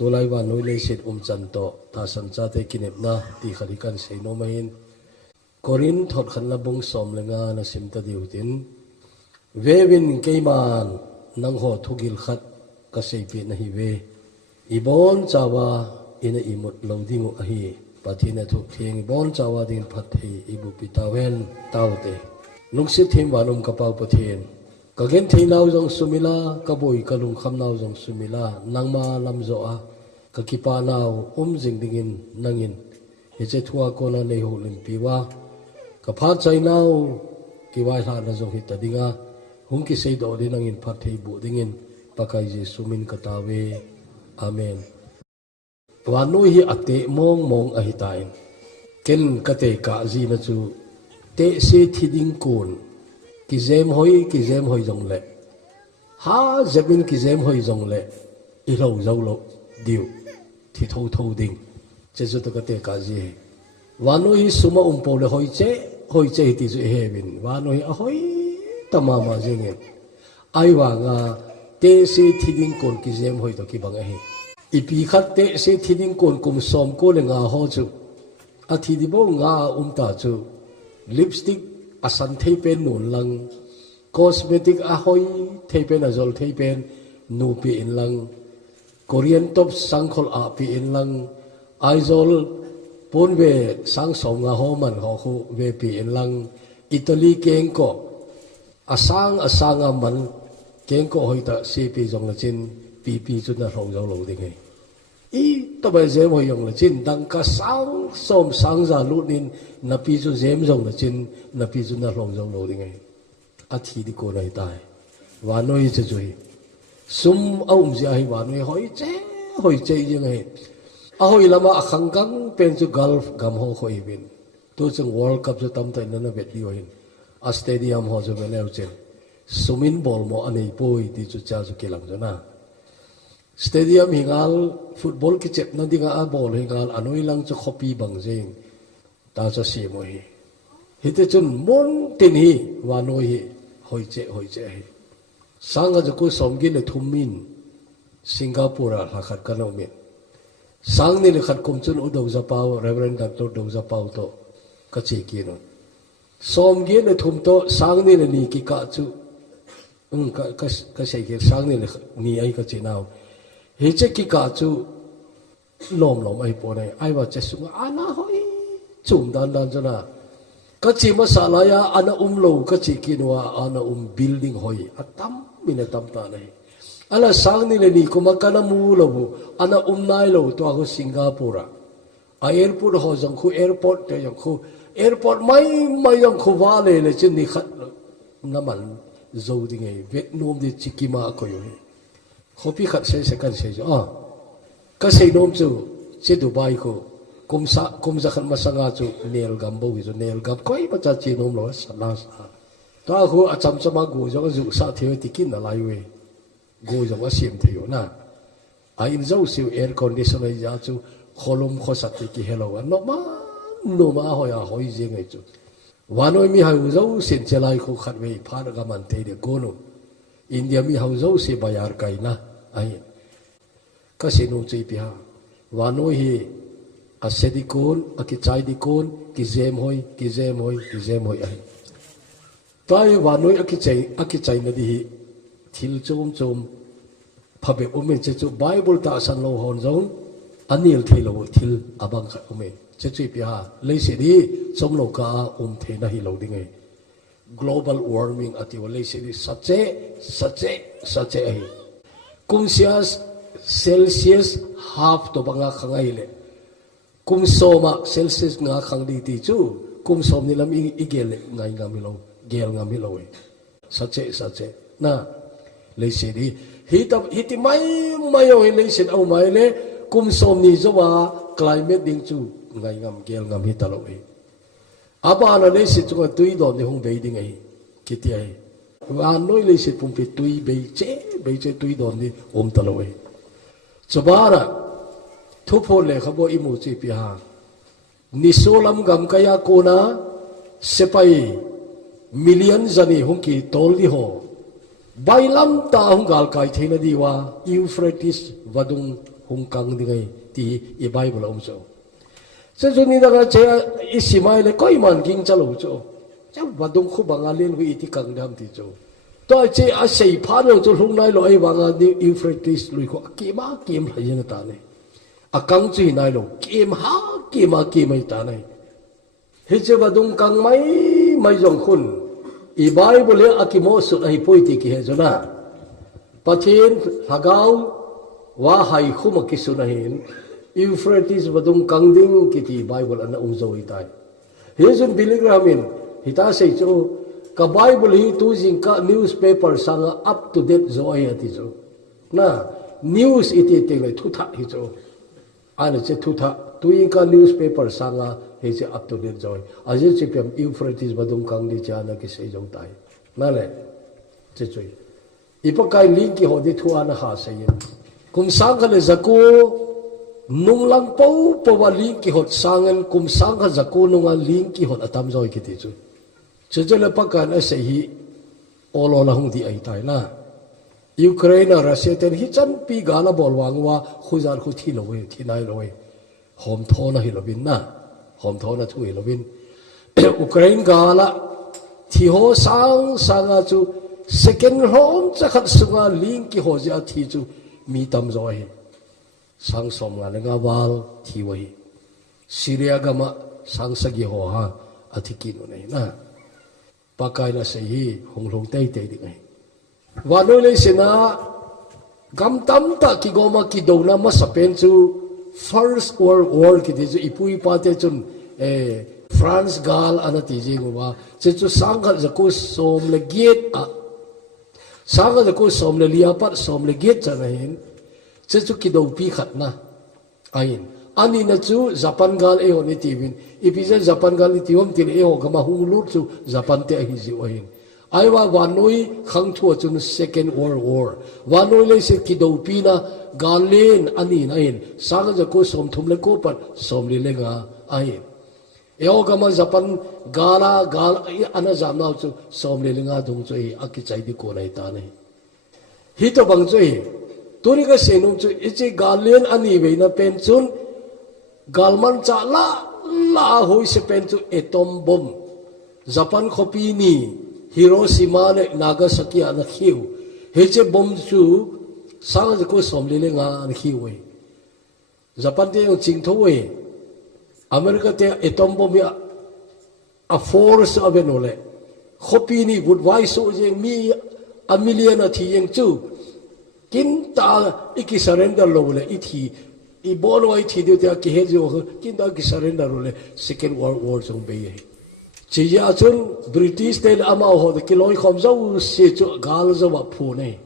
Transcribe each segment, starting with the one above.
tulai wa noi le sit chanto ta san cha te kinep na ti khari kan sei no main korin thot khan la bung som lenga na sim ta diutin vewin keiman nang ho thugil khat ka sei pi na hi ve ibon chawa ina imut loading a hi pathina thuk thing ibon chawa din phathi ibu pitawen taute nungsi thim wanum kapau pathin kagen theinau jong sumila kaboi kalung khamnau jong sumila nangma lamzo a kakipa nau jingdingin nangin heche thua kona nei ho lim piwa ka pha chainau kiwai ha na jong hitadinga hungki sei do din nangin phathei bu dingin pakai je sumin katawe amen wanu hi ate mong mong a hitain ken kate ka ji na chu te se thiding kun ki zem hoi jong le ha zemin ki zem hoi jong le i lo zo lo diu thi tho tho ding che zu to kate ka ji wanu hi suma po le hoi che ti zu hebin wanu hi a hoi tamama jingen ai wa nga te se thiding kun ki zem hoi to ki bang a hi ipi khat te se thiding kun kum som ko le nga ho chu a thi di bo nga ta chu lipstick asan thei pen nun lang cosmetic a hoi thei pen azol thei pen nu pi in lang korean top sangkhol a pi in lang aizol pon ve sang som nga ho man ho khu ve pi in lang italy keng ko asang a man keng ko hoi ta si pi jong la chin pi chu na rong zo lo ding hai i to ba zem hoi yong la chin dang ka sang som sang za lu nin na pi chu zem jong la chin na pi chu na rong zo lo ding hai a thi di ko nai tai wa noi che chui sum aum zia hi wa noi hoi che jing hai a hoi lama a khang gang pen chu golf gam ho khoi bin tu chung world cup chu tam tai na na vet li hin a stadium ho chu beneu chen sumin bol mo anei poi ti chu cha chu kilang jo na stadium hingal football ki chep na dinga a ball hingal anoi lang chu copy bang jing ta cha si mo hi hite chun mon tin hi wa noi hi hoi che hi sanga ju ku somgi le thumin singapore ha khat ka no me sang ni le khat kum chun u do za pau reverend dr do za pau to ka chi ki no somgi le thum to sang ni le ni ki ka chu ka sei ki sang ni le ni ai ka chi nau he che ki ka chu lom ai po nei ai wa che su ana hoi chung dan jana ka chi masala ya ana lo ka chi kinwa ana building hoi atam mina tam ta nei ala sang ni le ni kuma kana mu lo bu ana nai lo to ko singapore a airport ho jang khu airport te jang khu airport mai jang khu wa le chin ni khat naman zo ding ei vietnam di chikima ko yo khopi khat se kan se jo ka sei nom chu che dubai ko kumza khan masanga chu nel gambo gi chu nel gam koi bacha chi nom lo sana sa ta khu acham chama gu jo zu sa theu tikin na lai we gu jo wa sim theu na a in zo siu air conditioner ya chu kholum khosat ki hello no ma hoya hoi je ngai chu wanoi mi ha zo sin chelai khu khat we phar ga man te de go no india mi ha zo se bayar kai na ai ka se no chi pi ha wanoi hi asedikon akichai dikon ki zem hoi ai tai wanoi akichai na di thil chom phabe ume che chu bible ta san lo hon zon anil thelo thil abang kha ume che chu pi ha leise di chom lo ka the na hi lo ding ai global warming ati wa leise di sache ai celsius half to banga khangai le kum soma celsius nga khang di ti chu kum som ni lam igel ngai ngamilo gel ngamilo we sache na leise di hiti mai yo leise au mai le kum som ni zowa climate ding chu ngai ngam gel ngam hi talo we aba na leise chu tui do ni hung be ding ai kiti ai wa noi leise pum pi tui be che tui do ni talo we chobara thupo le khabo imu chi pi ha nisolam gam kaya kona sepai million zani hungki toldi ho bailam ta hungal kai thena diwa euphrates vadung hung kang di ngay ti i Bible om so sa so ni daga che isimai le koi man king chalo cho cha badung khu bangalin hu iti kang dam ti cho to che a sei pha lo cho lung nai lo ai wanga di Euphrates lui ko ki ma kim la yin ta ne a kang chi nai lo kim ha ki ma ki mai ta nai he che badung kang mai jong khun i Bible le akimo su ai poi ti ki he zo na pathin hagau wa hai khuma ki su na hin Euphrates badung kang ding ki ti Bible an um zo i tai he zun biligramin hita sei cho ka Bible hi tu jing ka newspaper sanga up to date zo ai ati zo na news iti te le thu tha hi zo ana che thu tha tu ing ka newspaper sanga he che up to date zo a je che pem Euphrates badung kang di cha na ki sei zo tai na le che choi ipakai link ki hodi thu ana ha sei kum sang ka le zaku nung lang po po wa link ki hot sangan kum sang ka zaku nung a link ki hot atam zo ki ti chu che je le pakan a sei hi olo la hung di ai tai na Ukraine Russia ten hi chan pi gala bol wang wa khuzar khu thi lo we thi nai lo we hom tho na hi lo bin na hom tho na thu hi lo bin Ukraine gala thi ho sang sanga chu second home cha khat sunga link ki ho ja thi chu mi tam zo hi sang som nga nga wal thi wai Syria gama sang sagi ho ha athiki no nei na pakai na sei hi hong long tai tai ding ai wa no le sina gam tam ta ki goma ki do na ma sapen chu First World War ki ti chu ipui pa te chun France gal anati jing wa che chu sangal zaku som le get a sangal zaku som le liapat som le get cha nahin che chu ki do pi khat na ain ani na chu Japan gal e on tivin ipisa Japan gal ti hom til e ho gama hu lut chu Japan te hi ji oin aiwa wanoi khang thua chun Second World War wanoi le se ki do pi na galen ani na in sangal zaku som thum le ko pat som le nga ain eo gama Japan gala gal ana jamna chu som le nga dung chu aki chai di ko lai ta nei hi to bang chu turi ka senum chu ichi galen ani ve na pen chun galman cha la hoi se pen chu atom bomb Japan khopi ni Hiroshima le Nagasaki ana khiu he che bomb chu sang ko som le nga an khiu we Japan te yung ching tho we America te atom bomb ya a force of enole khopi ni would why so jeng mi a million a thi yeng chu kin ta iki surrender lo le ithi I bolo ai thi de ta ki he jo kin ta ki surrender lo le Second World War song be ye chi ya chun British te ama ho de ki loi khom zo se chu gal zo wa phu nei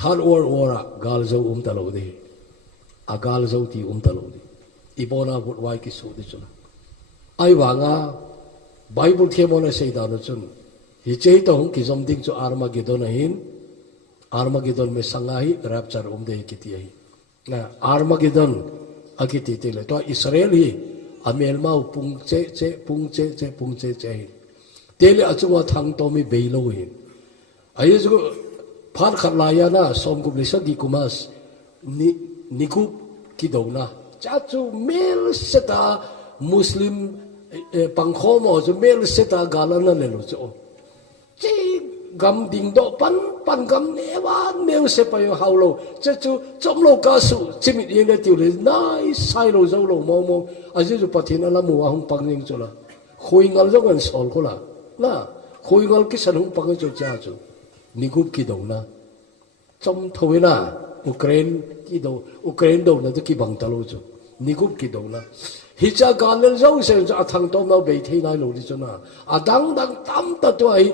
Third World War gal zo ta lo de a gal zo ti ta lo de I bona would why ki so de chun ai wa nga Bible the mo na sei da no chun hi chei to hong ki zom ding chu Armageddon hin Armageddon me sangai rapture de ki ti ai na Armageddon akiti ti le to Israel hi amel mau pung che tele achunga thang to mi beilo hi ai ju phar khat la ya na som kum le sa di kumas ni ku ki do na cha chu mel seta Muslim pangkho mo chu mel seta galana le lo chu chi gam ding do pan gam ne wa neu se pa yo haulo che chu chom lo ka su chimit yeng le tiu le nai sai lo zo lo mo a ju pathin ala mu wa hung pang ning chu la khoi ngal zo gan sol ko la na khoi ngal ki san hung pang chu cha chu ni gup ki do na chom thoi na Ukraine ki do Ukraine do na ki bang ta lo chu ni gup ki do na hi cha gan le zo se a thang to na be thei nai lo di chu na a dang tam ta to ai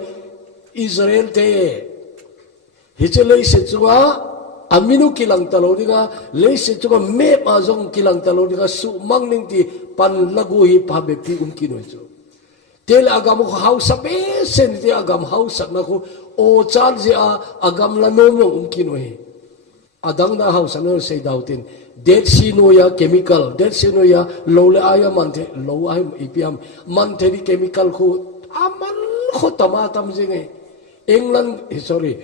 Israel te hichele se chuwa aminu kilang talo dinga le se chuwa me ma zong kilang talo dinga su mangning ti pan lagu hi pa be pi kino chu tel agam house be sen ti agam house na ko o chan je agam la no mo kino hi adang na house no sei dautin dead sea no ya chemical dead sea no ya lo le aya man the lo ai ipiam man the di chemical ko aman ko tama tam je England sorry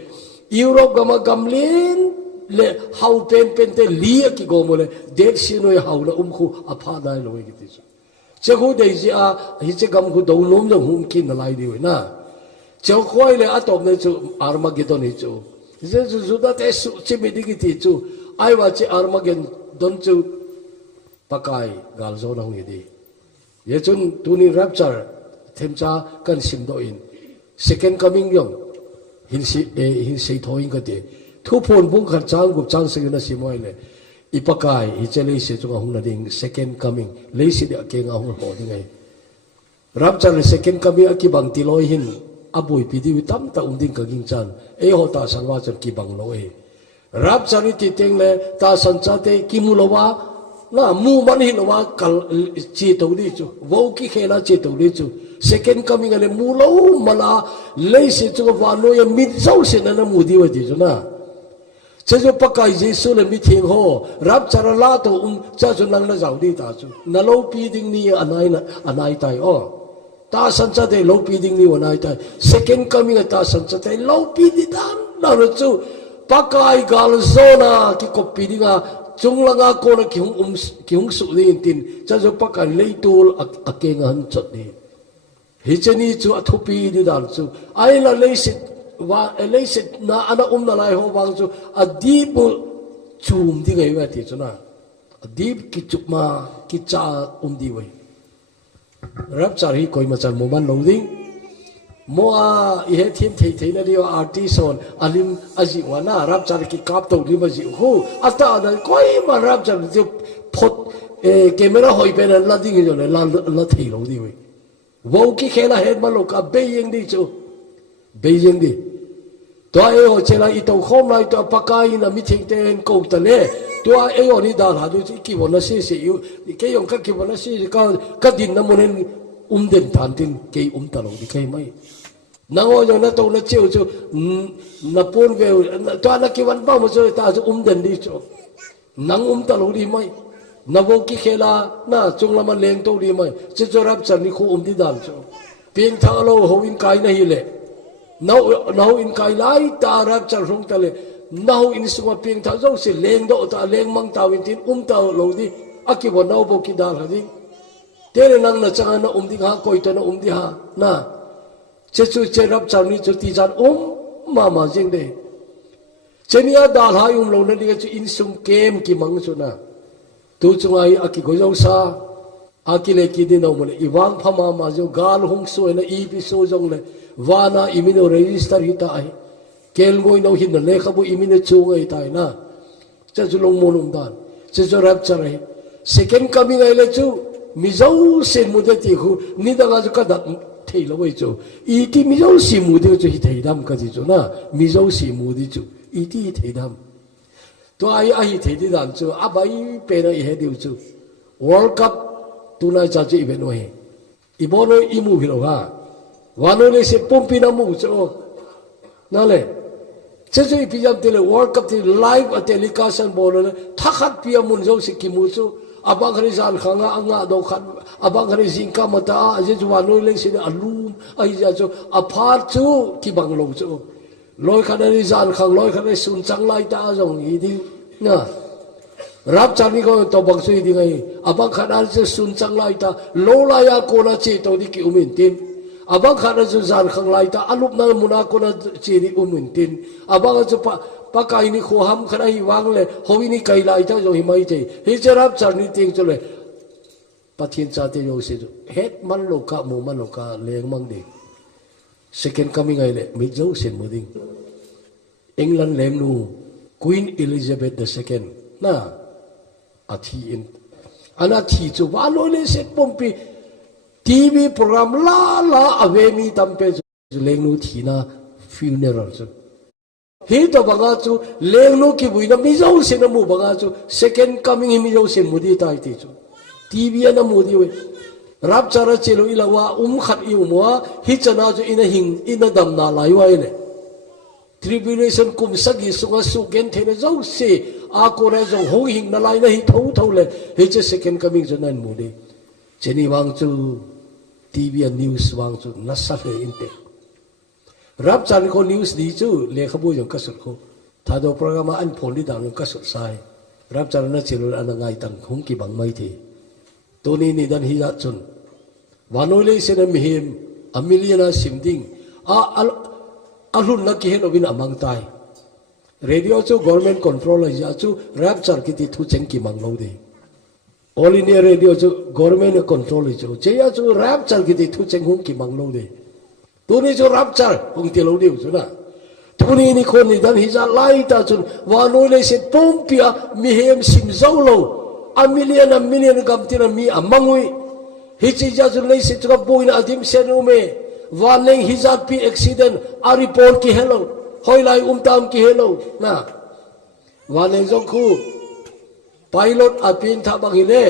Europe gama gamlin le hau pen te lia ki go mo le de sinoi hau la khu apha dai loi ki ti che khu dei ji a hi che gam khu do nom jong hum kin na lai di na che khoi le atop ne chu armageddon ni chu je ju da te su che me di ki ti chu ai wa che armageddon chu pakai gal zo na ngi di ye chun tuni rapture thêm cha kan sim do in second coming yong hin sei thoin ka te thu phon bung khan chang gup chang se na simoi le ipakai hi chele se chu hung na ding second coming le si de ke nga hung ho ding ai rapture le second coming aki bang ti loi hin abui pi di tam ta ding ka ging chan e ho ta sangwa chan ki bang lo e rapture ti teng le ta san cha te ki mu lo wa na mu man hin wa kal chi to di chu wo ki khela chi to di chu second coming ale mu lo mala le se chu wa no ya mit zau se na mu di wa di chu na che jo pakai jesu le mi thing ho rap chara la to cha chu nang la zau di ta chu na lo pi ding ni anai tai o ta san cha de lo pi ding ni wa nai tai second coming ta san cha de lo pi di dan na ro chu pakai gal zona ki ko pi dinga chung langa ko na ki hung su ni tin cha jo pakai le tul akenga han chot ni hi chani chu athupi di dan chu ai la leisit wa leisit na ana na lai ho wang chu adip chum di ngai wa ti chu na adip ki chukma ki cha di wai rap char hi koi ma chan mo man lo ding mo a i he thim thei na dio artist on alim aji wa na rap char ki kap to ri ma ji ho ata da koi ma rap char ju phot camera hoi pe na la ding jo le la thei lo di wai wo ki khela het ma lo ka being di chu being di to ai ho chela i to khom lai to pakai na mi thing ten ko ta le to ai ho ni da la du ki wona se yu ke yong ka ki wona se ka din na mo nen den tan tin ke ta lo di kai mai na ngo jo na to na cheu chu na pon ve to na ki wan ba mo chu ta chu den di chu nang ta lo di mai na wo ki khela na chung lama leng to di mai che jorap chan ni khu di dal chu ping tha lo ho in kai na hi le nau in kai lai ta rap char rong ta le nau in suwa ping tha zo se leng do ta leng mang ta win tin ta lo di aki bo nau bo ki dal ha di te le nang na changa na di ha koi ta na di ha na che chu che rap char ni chu ti jan ma jing de che ni a dal ha lo na di chu in sum kem ki mang chu na tu chungai aki gojo sa aki le ki din mo le iwang phama ma jo gal hung so na i bi so jong le wana imino register hita ai kel ngoi no hin le khabu imino chungai tai na cha chu long mo lum dan che jo rap chare second coming ai le chu mi zo sen mu de ti khu ni da ga ka da thei lo wei chu i ti mi zo si mu de chu hi thei dam ka ji chu na mi zo si mu di chu i ti thei dam to ai thei di dan chu abai pe na i he diu chu world cup tu na cha chi be no he i bo no i mu hi lo ha wa no le se pompi na mu chu na le che chu i pi jam te le world cup ti live a telecast bo le thakhat pi amun zo si ki mu chu abang khari zan khanga anga do khan abang khari sing ka mata a je chu wa no le se alum ai ja chu a phar chu ki bang lo chu loi khadari zan khang loi khadari sun chang lai ta jong hi di na rap chani ko to bang sui di ngai abang khadar se sun chang lai ta lo la ya ko na che to di ki umin tin abang khadar su zan khang lai ta alup na muna ko na che di umin tin abang chu pa kai ni kho ham khana hi wang le howi ni kai lai ta jo hi mai che hi che rap chani ting chu le pathin cha te yo se het man lo ka mu man lo ka leng mang di second coming ai le mi zo sen mo ding England lem nu Queen Elizabeth II na athi in ana thi chu wa lo le se pompi TV program la ave mi tampe leng nu thi na funeral chu hi to banga chu leng nu ki buina mi zo sen na mu banga chu second coming mi zo sen mu di tai ti chu TV na mu di we rap chara chelo ilawa khat i umwa hi chana chu ina dam na lai wai le tribulation kum sagi sunga su gen thene zo se a ko re zo ho hing na lai na hi tho le he che second coming zo nan mu de cheni wang chu TV news wang chu na sa fe inte rap chan ko news di chu le khabu jong ka sul ko thà đồ program anh phone đi đàn cái sốt sai rap chả nó chỉ là anh ngay tăng không kịp bằng mấy thì tôi ni dan hi ra chun và nói lấy sẽ làm hiểm Amelia sim ding alun na ki hello bin amang tai radio chu government control ja chu rap char ki ti thu cheng ki mang lo de all india radio chu government control chu che ya chu rap char ki ti thu cheng hung ki mang lo de tu ni chu rap char hung ti lo de chu na tu ni khon ni dan hi ja lai ta chun wa noi le se pom pia mi hem sim zo lo a million gam ti na mi amangui hi chi ja chu le se chu ka boina adim se no me van leng hizat pi accident a report ki hello hoi lai tam ki hello na van leng jong khu pilot apin tha bang hile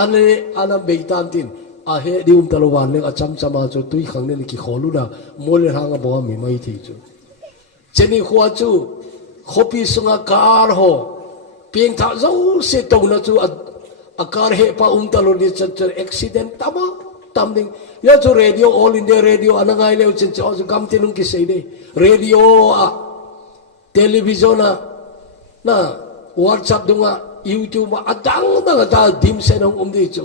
ane ana beitan tin a he di talo van leng a cham chama chu tui khang ne ki kholu na mol hanga bo mi mai thi chu cheni khwa chu khopi sunga kar ho ping tha zo se to na chu a kar he pa talo ni chu accident tama tam ding ya chu radio all india radio anangai leo chen chu gam tinung ki sei de radio a television na whatsapp dunga youtube adang dang ta dim se nong de chu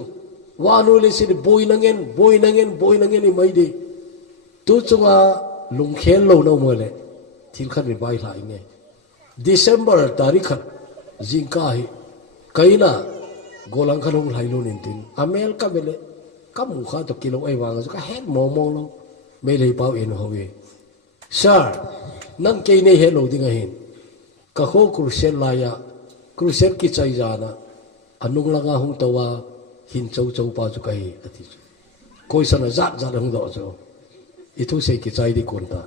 wanu le si boy nangen ni mai de tu chunga lung khel lo no mo le thil khan ri bai lai nge december tarikh jingka hi kaina golang khalong lai lo nin tin amel ka bele các mù khá tập kilo ai vàng các hết mò mò luôn mấy lấy bao yên hoi sir nang cây này hết lâu đi ngay hin các khô cruise lại ya cruise kí chạy ra na anung langa hung tawa hin châu châu bao chú cái ati koi sana zat zat hung đó cho itu say kí chạy đi con ta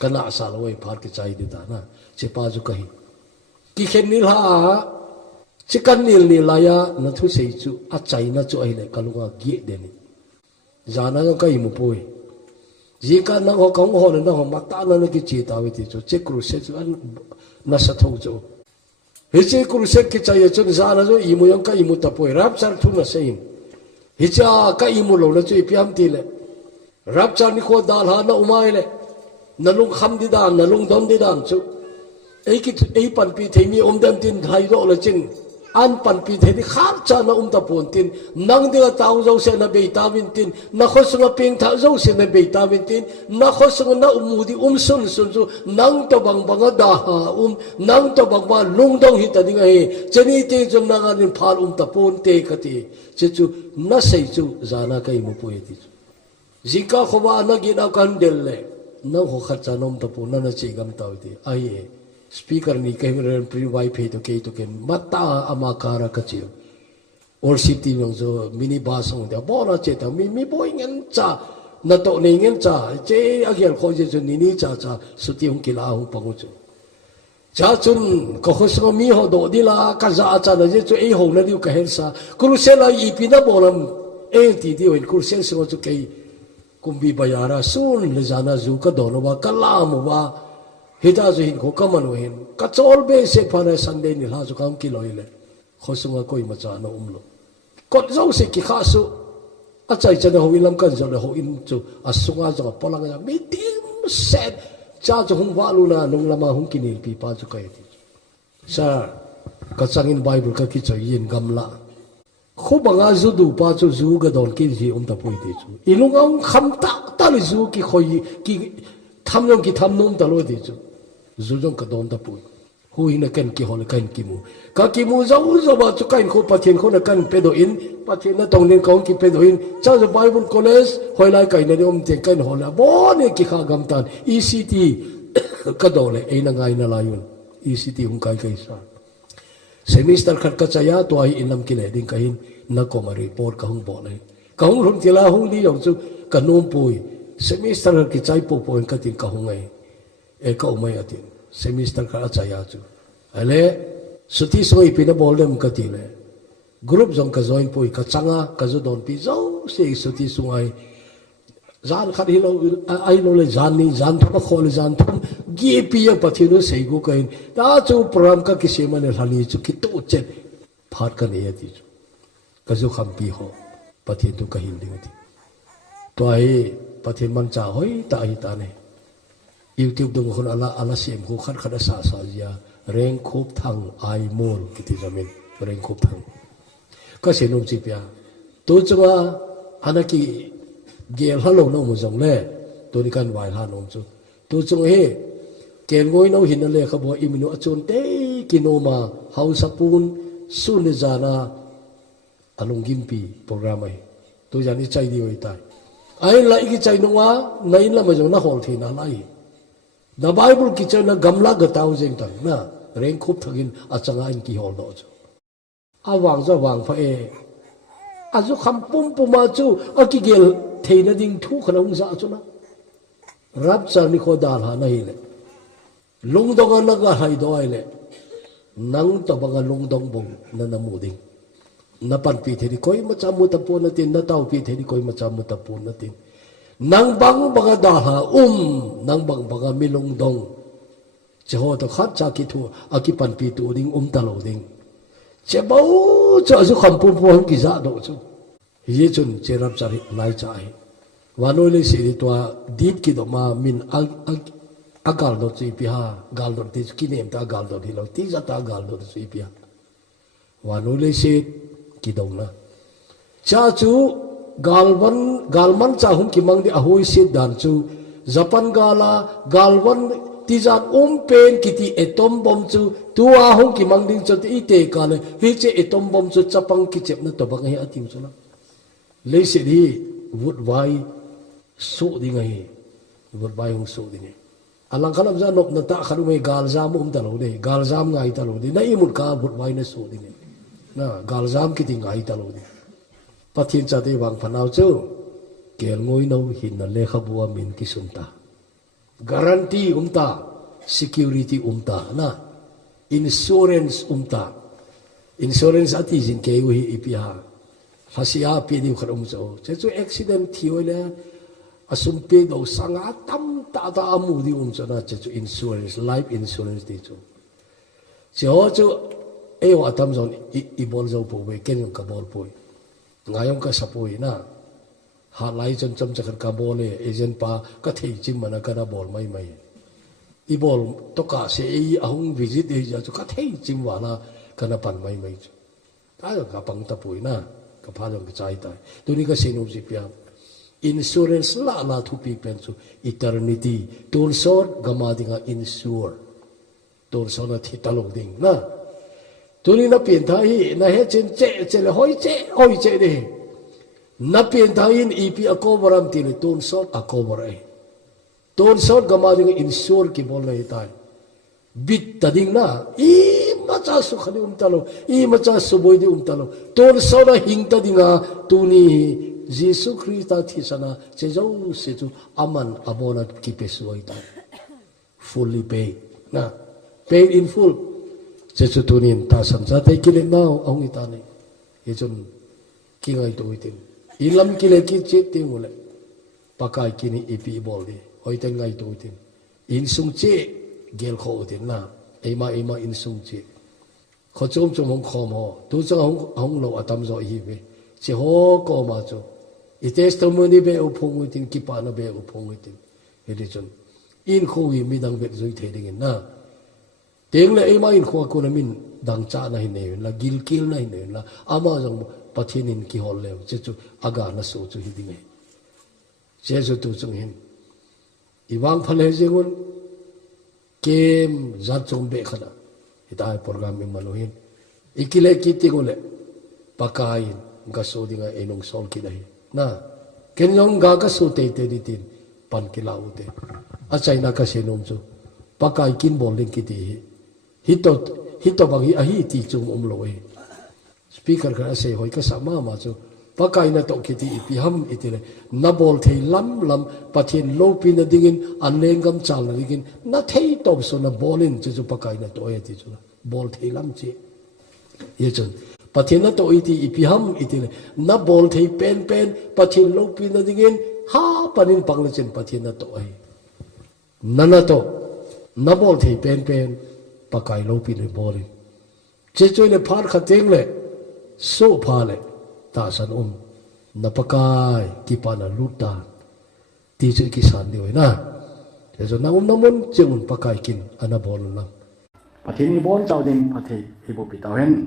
cái nã sa lôi phát kí chạy đi ta na chỉ bao chú cái kí khen nil ha chỉ cần nil lại ya nó thu say chú à chạy nó chú ai lại kalunga gie đến giá nó cái mu pui chỉ cần nó họ công họ nó họ mặc ta nó cái chỉ tao thì chú chỉ cruise chú anh nó sát thâu chú hết chỉ cruise cái chạy chú giá nó chú imu yang cái imu tập pui rap char thu nó xem hết chỉ cái imu lâu nó chú ipiam ti lệ rap char ni kho dal ha nó umai lệ nó lung kham đi đàn nó lung dom đi đàn chú ấy pan pi thấy mi đem tin thay rõ là chừng an pan pi the di khap cha na ta pon tin nang de taw zo se na be ta win tin na kho sunga ping tha zo se na be ta win tin na kho sunga na umudi sun sun zu nang to bang bang da ha nang to bang ba lung dong hi ta ding he cheni te jom na ga nin phal ta pon te khati che chu na sei chu zana kai mu pu ti zika khowa na gi na kan del le na ho khat cha nom ta pon na che gam taw ti ai speaker ni camera pre wifi to ke mata amakara kachil or city ng zo mini bus ng da bona che ta mi boy ngen cha na to ne ngen cha che agyal kho je chu ni cha suti hung kila hung pangu chu cha chun ko khosro mi ho do dila ka za cha na je chu e ho na diu ka helsa kurusela I pina bonam e ti di wen kurusel so chu ke kumbi bayara sun le jana zu ka dono ba kalam ba hita zo hin ko kaman hin ka chol be se phana sunday ni la zo kam ki loile khosunga koi macha na umlo kot zo se ki khasu a chai chana ho ilam kan zo le ho in chu asunga zo polanga ya meeting set cha zo hung walu na nong lama hung kinil pi pa zo kai ti sa ka changin bible ka ki choi yin gamla khu banga zu du pa chu zu ga don ki ji ta pui ti chu ilungam kham ta le zu ki khoi ki tham ki tham nom ta lo ti chu zujong ka don ta pui hui na kan ki hol kan ki mu zo ba chu kan ko pathian ko na kan pedo in pathian na tong nin kong ki pedo in cha zo bible college hoi lai kai na om te kan hol la bo ne ki kha gam tan ECT ka do le e na ngai na la yun ECT hung kai kai sa semester khat ka chaya to ai inam ki le ding kahin na ko ma report ka hung bo le ka hung rum ti la hung li yong chu ka nom pui semester ki chai po ka tin ka hung ai e ka umay atin semester ka achaya chu ale suti soi pina boldem ka tile group jong ka join poi ka changa ka zo don pi zo se suti sungai zan khat hilo ai lo le zan ni zan thok khol zan thum gi pi ya pathinu sei go kain ta chu program ka ki sema ne hali chu ki to che phat ka ne ati chu ka zo kham pi ho pathin tu ka hin ding ti to ai pathin man cha hoi ta hi ta ne YouTube dong kon ala sim ko khat khat sa ya reng khop thang ai mol kiti jamin reng khop thang ka senum chi pya to chunga anaki gel halo no mo jong le to ni kan wai ha nom chu to chung he kel ngoi no hin le kha bo iminu achon te kinoma hausa pun sun jana alung gimpi program ai to jani chai di oi tai ai lai ki chai no wa nai la ma jong na hol thi na lai the bible ki chai na gamla ga tau jeng tang na reng khop thagin achanga in ki hol do chu awang za wang pha e azu kham pum puma chu aki gel theina ding thu khana ung za chu na rab char ni kho dal ha nahi le lung dong na ga hai do ai le nang to banga lung dong bong na namu ding na pan pi theri koi ma cha mu ta pu na tin na tau pi theri koi ma cha mu ta pu na tin nang bang banga da ha nang bang banga mi lung dong cho to khat cha ki thu aki pan pi tu ding ta lo ding che bau cho su kham pum pum ki za do chu ye chun che rab chari lai cha ai wa noi le si to deep ki do ma min agal do chi pi ha gal do ti ki nem ta gal do thi lo ti za ta gal do chi pi ha wa noi le si ki do na cha chu galman cha hum ki mang di ahoi si dan chu japan gala galwan tizat pen kiti atom bom chu tua hong ki mangding chu ti te ka le hi che atom bom chu chapang ki chep na to bang hi atiu chu la le se di wood vai so di ngai wood vai hong so di ni alang khalam za nok na ta kharu me gal jam ta lo de gal jam ngai ta lo de na imut ka wood vai na so di ni na gal jam ki ti ngai ta lo de pathin cha de wang phanau chu kel ngoi no hin na le khabua min ki sumta guarantee security na insurance insurance ati jin ke wi ipia fasia pi di khar so che chu accident thi oile asum pe do sanga tam ta amu di na che chu insurance life insurance di chu chu e wa tam zon i bol zo po we ken ka bol po ngayong ka sapoi na ha lai chon chom chakar ka bole agent pa ka thei chim mana kana bol mai i bol to ka se i ahung visit e ja chu ka thei chim wala kana pan mai chu ta ka pang ta pui na ka pha jong ka chai tai tu ni ka sinu ji pya insurance la thu pi pen chu eternity tol sor gama dinga insure tol so na thi ta long ding na tu ni na pin thai na he chen che le hoi che de na pin thain ipi akobaram tin ton sot akobar ai ton sot gama ding insure ki bol nei tai bit tading na i macha su khali talo i macha su boy di talo ton sot hing tadinga tuni jesu christa thisana che jo se chu aman abona ki pesu ai tai fully paid na paid in full che chu tunin ta samja te kile nau ong itani ye chun ki ngai to itin ilam kile ki che te ngule pakai kini ipi bol di hoiten ngai to tin in sung che gel kho tin na ema in sung che kho chom hong khom ho tu chang hong lo atam zo hi be che ho ko ma chu i testimony be u phong tin ki pa na be u phong tin he chun in kho wi mi dang be zoi the ding na teng le ema in kho ko na min dang cha na hi ne la gil kil na hi ne la ama jong pathinin ki hol le che chu aga na so chu hi ding che chu tu chung hin iwang phale jengun kem za chung be khana hitai program mi maluhin ikile ki tingule pakai ga so dinga enong sol ki dai na kenyong ga ka so te di tin pan ki lau te a chaina ka senom chu pakai kin bowling ki ti hito bang hi a hi ti chung loi speaker ka se hoi ka sama ma chu pakai na to kiti ipi ham itile na bol thei lam pathin lo pin na dingin anlengam chal na dingin na thei top so na bolin chu pakai na to e ti chu bol thei lam chi ye chun pathin na to iti ipi ham itile na bol thei pen pathin lo pin na dingin ha panin pangla chen pathin na to ai nana to na bol thei pen pakai lo pin ni bolin che choi le phar khateng le so pha le ta san napakai ki pa na luta ti chu ki san di na thế rồi namun chiang un pakai kin anabol lam Pathin ni bon chau ding pathe ibu pitau hen